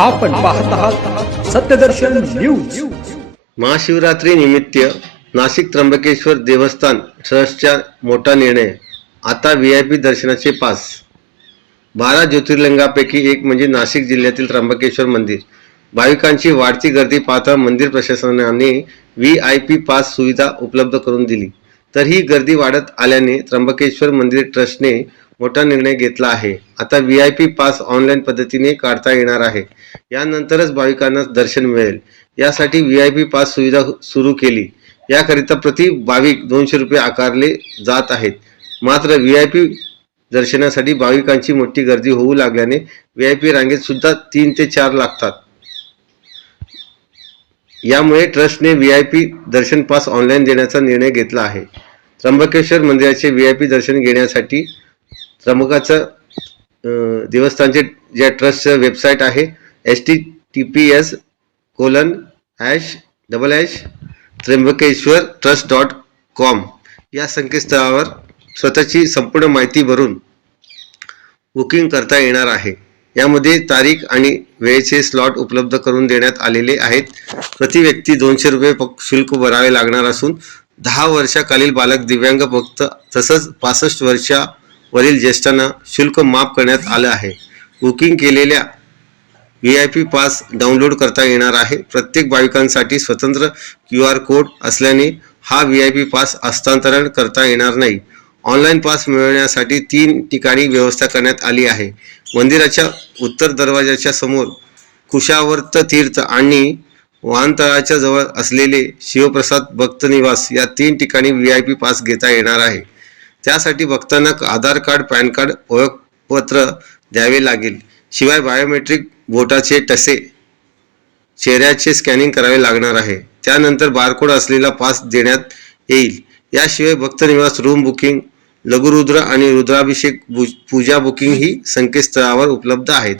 आपण पाहत आहात सत्यदर्शन न्यूज। महाशिवरात्री निमित्त नाशिक त्र्यंबकेश्वर देवस्थान ट्रस्टचा मोठा निर्णय। आता व्हीआयपी दर्शनाचे पास। 12 ज्योतिर्लिंगापैकी एक म्हणजे नाशिक जिल्ह्यातील त्र्यंबकेश्वर मंदिर। भाविकांची वाढती गर्दी पाहता मंदिर प्रशासनाने व्हीआयपी पास सुविधा उपलब्ध करून दिली। तर ही गर्दी वाढत आल्याने त्र्यंबकेश्वर मंदिर ट्रस्टने मोठा निर्णय घेतला आहे। आता व्हीआयपी पास ऑनलाईन पद्धतीने काढता येणार आहे। यानंतरच भाविकांना दर्शन मिळेल। यासाठी व्हीआयपी पास सुविधा सुरू केली। याकरिता प्रति भाविक 200 रुपये आकारले जात आहेत। मात्र व्हीआयपी दर्शनासाठी भाविकांची मोठी गर्दी होऊ लागल्याने व्हीआयपी रांगेत सुद्धा 3 ते 4 लागतात। यामुळे ट्रस्टने व्हीआयपी दर्शन पास ऑनलाईन देण्याचा निर्णय घेतला आहे। त्र्यंबकेश्वर मंदिराचे व्हीआयपी दर्शन घेण्यासाठी त्र्यंबकाचं देवस्थानचे ज्या ट्रस्टचं वेबसाईट आहे https://त्र्यंबकेश्वरट्रस्ट.com या संकेतस्थळावर स्वतःची संपूर्ण माहिती भरून बुकिंग करता येणार आहे। यामध्ये तारीख आणि वेळेचे स्लॉट उपलब्ध करून देण्यात आलेले आहेत। प्रति व्यक्ती 200 रुपये शुल्क भरावे लागणार असून 10 वर्षाखालील बालक, दिव्यांग भक्त तसंच 65 वर्षावरील ज्येष्ठांना शुल्क माफ करण्यात आलं आहे। बुकिंग केलेल्या व्हीआयपी पास डाउनलोड करता येणार आहे। प्रत्येक भाविकांसाठी स्वतंत्र QR कोड असल्याने हा व्हीआयपी पास हस्तांतरण करता येणार नाही। ऑनलाईन पास मिळवण्यासाठी 3 ठिकाणी व्यवस्था करण्यात आली आहे। मंदिराच्या उत्तर दरवाजाच्या समोर कुशावर्त तीर्थ आणि वाहनतळाच्या जवळ असलेले शिवप्रसाद भक्त निवास या 3 ठिकाणी व्हीआयपी पास घेता येणार आहे। त्यासाठी भक्तांना आधार कार्ड, पॅन कार्ड, ओळखपत्र द्यावे लागेल। शिवाय बायोमेट्रिक बोटाचे ठसे, चेहऱ्याचे स्कॅनिंग करावे लागणार आहे। त्यानंतर बारकोड असलेला पास देण्यात येईल। याशिवाय भक्त निवास, रूम बुकिंग, लघुरुद्र आणि रुद्राभिषेक पूजा बुकिंग ही संकेतस्थळावर उपलब्ध आहेत।